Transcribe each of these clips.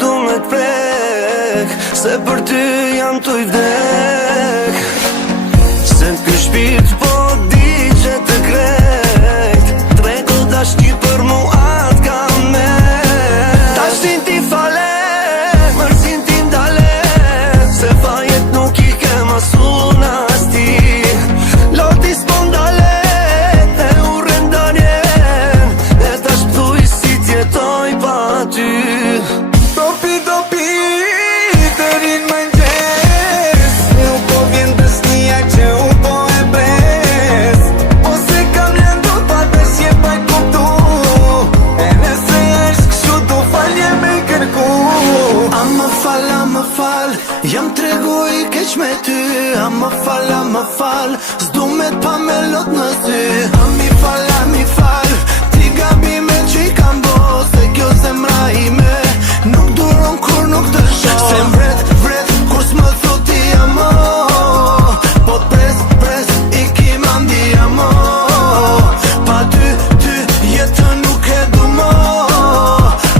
du me t'prek, se për ty jam t'u i vdek. Se ky shpirt po di që të krejt, trego dashni për mu atë ka me. Dashnin ti fale, mërzin ti ndale, se fajet nuk i ke masun as ti. Loti s'pondale, e urren darjen, e tash pëthuj si t'jetoj pa ty. Dopi, dërin më njës, nuk po vjen besnia që u po e pres. Ose kam lëndur pa besje pa i kuptu, e nëse është kështu du falje me i kërku. A më fal, jam tregu i keq me ty. A më fal, s'du me t'pa me lot në sy. A mi fal, ti gabimet që i kam bo, se kjo zemra ime nuk duron kur nuk të shoh. Se vret, kur s'më thot ti amo, po t'pres, i kim andi amo. Pa ty jetën nuk e du mo,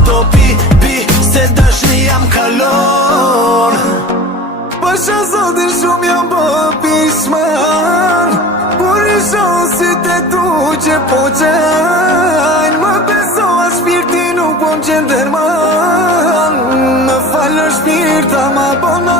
to pi, se dashni jam kalon. Pasha zotin shumë jam po pishman, por i shosit e tu që po qajnë. Më besoa shpirti nuk po më qenë derman, më falë shpirta ma bona.